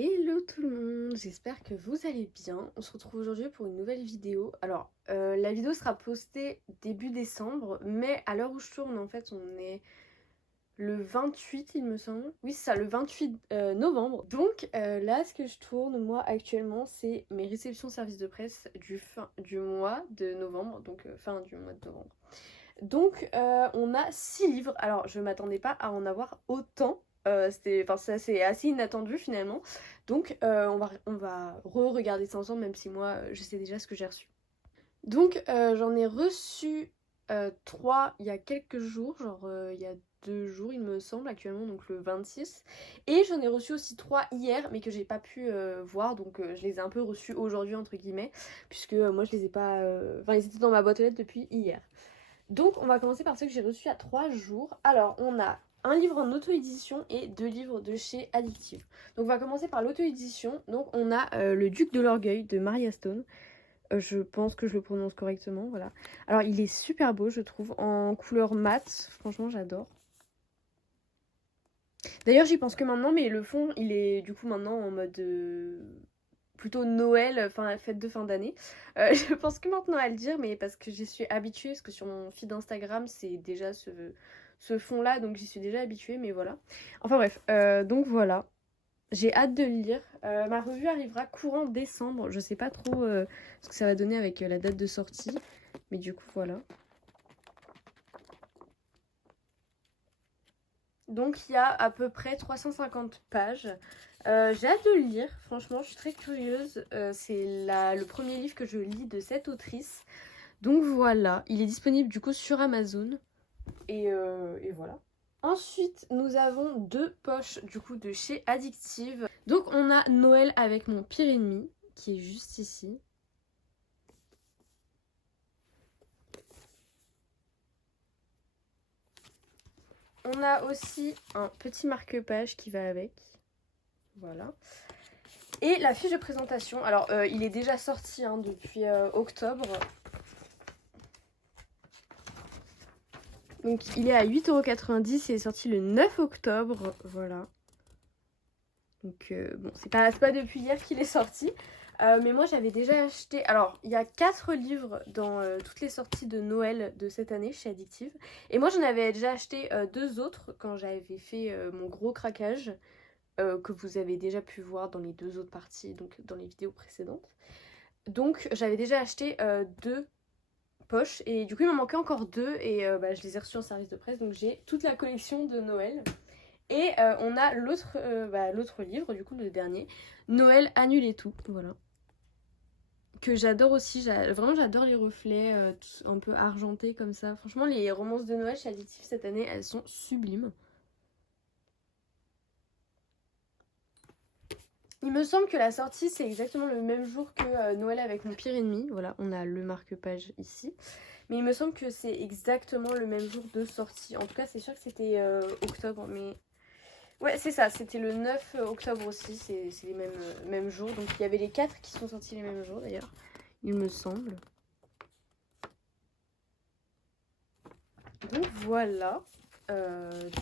Hello tout le monde, j'espère que vous allez bien. On se retrouve aujourd'hui pour une nouvelle vidéo. Alors, la vidéo sera postée début décembre, mais à l'heure où je tourne, en fait, on est le 28, il me semble. Oui, c'est ça, le 28 novembre. Donc là, ce que je tourne, moi, actuellement, c'est mes réceptions services de presse du mois de novembre, donc fin du mois de novembre. Donc on a 6 livres. Alors je m'attendais pas à en avoir autant. C'est assez inattendu finalement. Donc on va re-regarder ça ensemble, même si moi je sais déjà ce que j'ai reçu. Donc j'en ai reçu 3 il y a quelques jours, genre il y a 2 jours il me semble actuellement, donc le 26. Et j'en ai reçu aussi 3 hier, mais que j'ai pas pu voir, donc je les ai un peu reçus aujourd'hui entre guillemets, puisque moi je les ai pas... Enfin ils étaient dans ma boîte aux lettres depuis hier. Donc on va commencer par ceux que j'ai reçus à 3 jours. Alors on a un livre en auto-édition et 2 livres de chez Addictive. Donc on va commencer par l'auto-édition. Donc on a Le Duc de l'Orgueil de Maria Stone. Je pense que je le prononce correctement, voilà. Alors il est super beau je trouve, en couleur mat, franchement j'adore. D'ailleurs j'y pense que maintenant, mais le fond il est du coup maintenant en mode... plutôt Noël, enfin fête de fin d'année. Je pense que maintenant à le dire, mais parce que j'y suis habituée, parce que sur mon feed Instagram c'est déjà ce fond là, donc j'y suis déjà habituée, mais voilà. Enfin bref, donc voilà. J'ai hâte de le lire. Ma revue arrivera courant décembre, je sais pas trop ce que ça va donner avec la date de sortie, mais du coup voilà. Donc il y a à peu près 350 pages. J'ai hâte de le lire, franchement je suis très curieuse. C'est le premier livre que je lis de cette autrice. Donc voilà, il est disponible du coup sur Amazon. Et voilà. Ensuite, nous avons 2 poches du coup de chez Addictive. Donc on a Noël avec mon pire ennemi, qui est juste ici. On a aussi un petit marque-page qui va avec. Voilà. Et la fiche de présentation. Alors, il est déjà sorti depuis octobre. Donc, il est à 8,90 € et est sorti le 9 octobre. Voilà. Donc, bon, c'est pas depuis hier qu'il est sorti. Mais moi, j'avais déjà acheté... Alors, il y a 4 livres dans toutes les sorties de Noël de cette année chez Addictive. Et moi, j'en avais déjà acheté 2 autres quand j'avais fait mon gros craquage. Que vous avez déjà pu voir dans les 2 autres parties, donc dans les vidéos précédentes. Donc j'avais déjà acheté 2 poches et du coup il m'en manquait encore 2 et je les ai reçus en service de presse, donc j'ai toute la collection de Noël. Et on a l'autre livre, du coup le dernier, Noël annule et tout, voilà. Que j'adore aussi, vraiment j'adore les reflets un peu argentés comme ça. Franchement les romances de Noël chez Addictive cette année, elles sont sublimes. Il me semble que la sortie c'est exactement le même jour que Noël avec mon pire ennemi. Voilà, on a le marque-page ici. Mais il me semble que c'est exactement le même jour de sortie. En tout cas, c'est sûr que c'était octobre, mais... Ouais, c'est ça, c'était le 9 octobre aussi, c'est les mêmes jours. Donc il y avait les 4 qui sont sortis les mêmes jours d'ailleurs, il me semble. Donc voilà.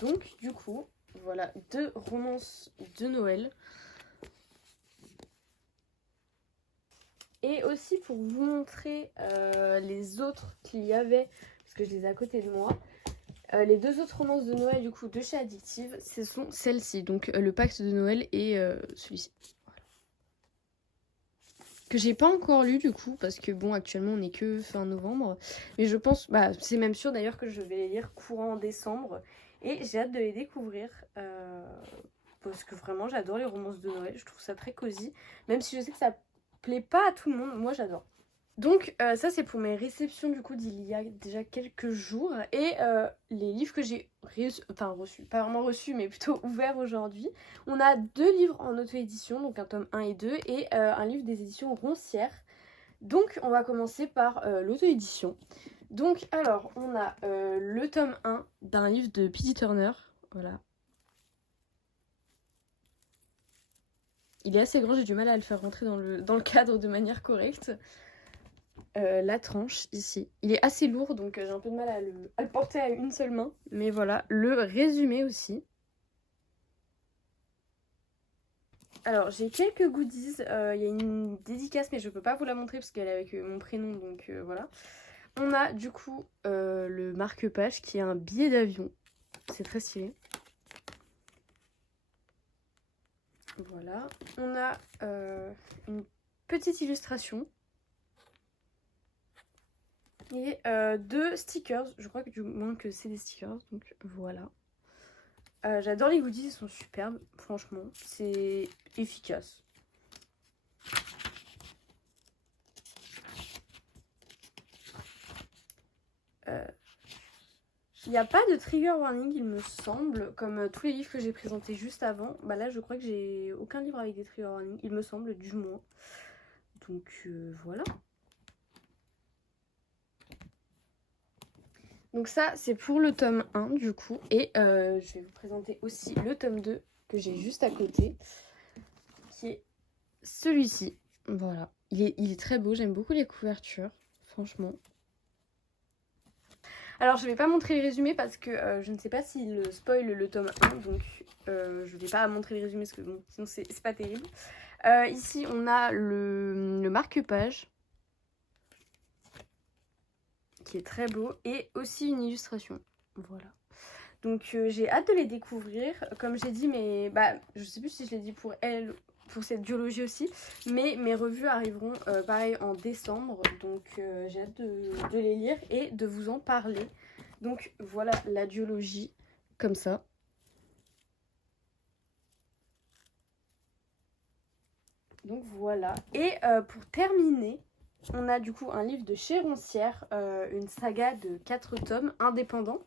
Donc du coup, voilà, 2 romances de Noël. Et aussi pour vous montrer les autres qu'il y avait, parce que je les ai à côté de moi, les 2 autres romances de Noël du coup de chez Addictive, ce sont celles-ci, donc le Pacte de Noël et celui-ci. Voilà. Que j'ai pas encore lu du coup, parce que bon actuellement on est que fin novembre, mais je pense, c'est même sûr d'ailleurs que je vais les lire courant décembre, et j'ai hâte de les découvrir, parce que vraiment j'adore les romances de Noël, je trouve ça très cosy, même si je sais que ça plaît pas à tout le monde, moi j'adore. Donc ça c'est pour mes réceptions du coup d'il y a déjà quelques jours. Et les livres que j'ai reçus, pas vraiment reçus mais plutôt ouverts aujourd'hui. On a 2 livres en auto-édition, donc un tome 1 et 2 et un livre des éditions Roncière. Donc on va commencer par l'auto-édition. Donc alors on a le tome 1 d'un livre de P.D. Turner, voilà. Il est assez grand, j'ai du mal à le faire rentrer dans le cadre de manière correcte. La tranche ici. Il est assez lourd donc j'ai un peu de mal à le porter à une seule main. Mais voilà, le résumé aussi. Alors j'ai quelques goodies, il y a une dédicace mais je peux pas vous la montrer parce qu'elle est avec mon prénom donc voilà. On a du coup le marque-page qui est un billet d'avion, c'est très stylé. Voilà, on a une petite illustration et 2 stickers, je crois que du moins que c'est des stickers, donc voilà. J'adore les goodies, ils sont superbes, franchement, c'est efficace. Il n'y a pas de trigger warning, il me semble, comme tous les livres que j'ai présentés juste avant. Bah là, je crois que j'ai aucun livre avec des trigger warning, il me semble, du moins. Donc voilà. Donc ça, c'est pour le tome 1 du coup. Et je vais vous présenter aussi le tome 2 que j'ai juste à côté, qui est celui-ci. Voilà. Il est très beau, j'aime beaucoup les couvertures, franchement. Alors je vais pas montrer le résumé parce que je ne sais pas s'il spoil le tome 1, donc je vais pas montrer le résumé parce que bon, sinon c'est pas terrible. Ici on a le marque-page qui est très beau et aussi une illustration. Voilà. Donc j'ai hâte de les découvrir. Comme j'ai dit, mais bah je sais plus si je l'ai dit pour elle, pour cette duologie aussi, mais mes revues arriveront pareil en décembre, donc j'ai hâte de les lire et de vous en parler. Donc voilà la duologie comme ça. Donc voilà. Et pour terminer, on a du coup un livre de chez Roncière, une saga de 4 tomes indépendants.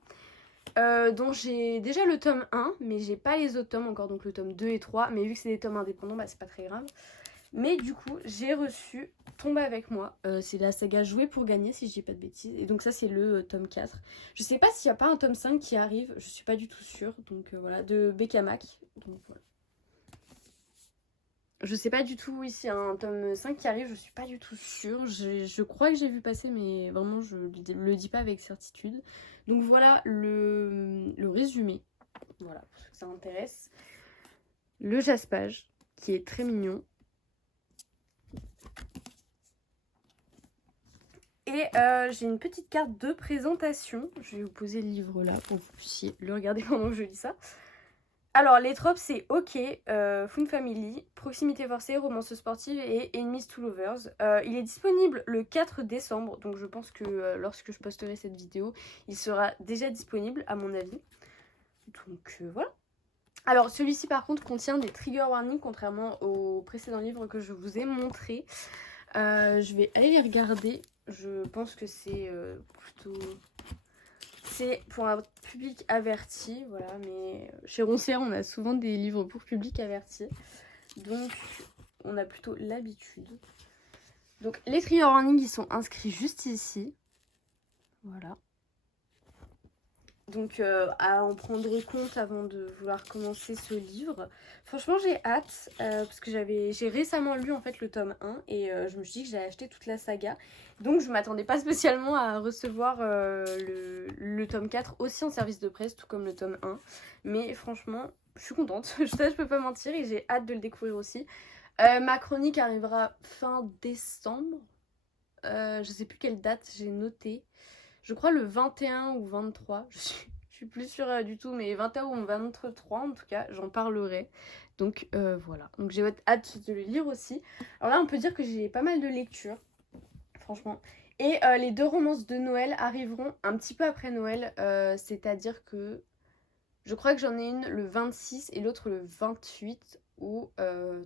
Dont j'ai déjà le tome 1, mais j'ai pas les autres tomes encore, donc le tome 2 et 3. Mais vu que c'est des tomes indépendants, bah c'est pas très grave. Mais du coup, j'ai reçu Tombe avec moi. C'est la saga Jouer pour gagner, si je dis pas de bêtises. Et donc ça, c'est le tome 4. Je sais pas s'il y a pas un tome 5 qui arrive, je suis pas du tout sûre. Donc voilà, de Bekamac. Donc voilà. Je sais pas du tout, oui, s'il y a un tome 5 qui arrive, je suis pas du tout sûre. Je crois que j'ai vu passer, mais vraiment, je le dis pas avec certitude. Donc voilà le résumé. Voilà, pour ceux que ça intéresse. Le jaspage, qui est très mignon. Et j'ai une petite carte de présentation. Je vais vous poser le livre là pour que vous puissiez le regarder pendant que je lis ça. Alors, les tropes, c'est OK, Fun Family, Proximité forcée, Romance sportive et Enemies to Lovers. Il est disponible le 4 décembre, donc je pense que lorsque je posterai cette vidéo, il sera déjà disponible, à mon avis. Donc voilà. Alors, celui-ci, par contre, contient des trigger warnings, contrairement au précédent livre que je vous ai montré. Je vais aller les regarder. Je pense que c'est plutôt... C'est pour un public averti, voilà, mais chez Roncière, on a souvent des livres pour public averti. Donc, on a plutôt l'habitude. Donc, les trigger warnings, ils sont inscrits juste ici. Voilà. Donc, à en prendre compte avant de vouloir commencer ce livre. Franchement, j'ai hâte, parce que j'ai récemment lu en fait le tome 1 et je me suis dit que j'allais acheter toute la saga. Donc, je m'attendais pas spécialement à recevoir le tome 4 aussi en service de presse, tout comme le tome 1. Mais franchement, je suis contente, je peux pas mentir et j'ai hâte de le découvrir aussi. Ma chronique arrivera fin décembre. Je sais plus quelle date j'ai noté. Je crois le 21 ou 23, je suis plus sûre du tout, mais 21 ou 23 en tout cas, j'en parlerai. Donc voilà, donc j'ai hâte de le lire aussi. Alors là, on peut dire que j'ai pas mal de lectures, franchement. Et les 2 romances de Noël arriveront un petit peu après Noël, c'est-à-dire que je crois que j'en ai une le 26 et l'autre le 28 ou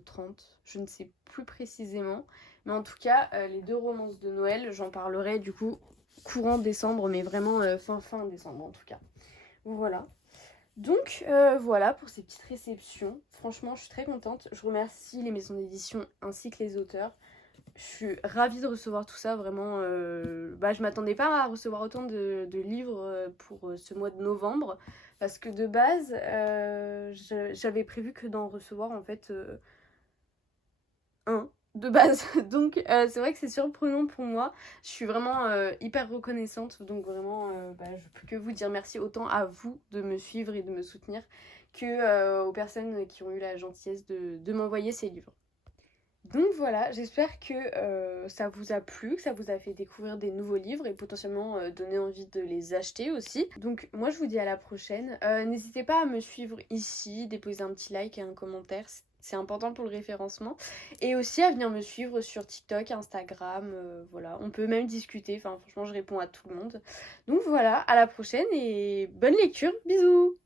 30, je ne sais plus précisément. Mais en tout cas, les 2 romances de Noël, j'en parlerai du coup courant décembre, mais vraiment fin décembre en tout cas. Voilà. Donc voilà pour ces petites réceptions. Franchement, je suis très contente. Je remercie les maisons d'édition ainsi que les auteurs. Je suis ravie de recevoir tout ça, vraiment. Je m'attendais pas à recevoir autant de livres pour ce mois de novembre. Parce que de base, j'avais prévu que d'en recevoir en fait un de base. Donc c'est vrai que c'est surprenant pour moi. Je suis vraiment hyper reconnaissante. Donc vraiment, je peux que vous dire merci autant à vous de me suivre et de me soutenir que aux personnes qui ont eu la gentillesse de m'envoyer ces livres. Donc voilà, j'espère que ça vous a plu, que ça vous a fait découvrir des nouveaux livres et potentiellement donner envie de les acheter aussi. Donc moi je vous dis à la prochaine. N'hésitez pas à me suivre ici, déposer un petit like et un commentaire, c'est important pour le référencement. Et aussi à venir me suivre sur TikTok, Instagram, voilà. On peut même discuter, enfin franchement je réponds à tout le monde. Donc voilà, à la prochaine et bonne lecture, bisous!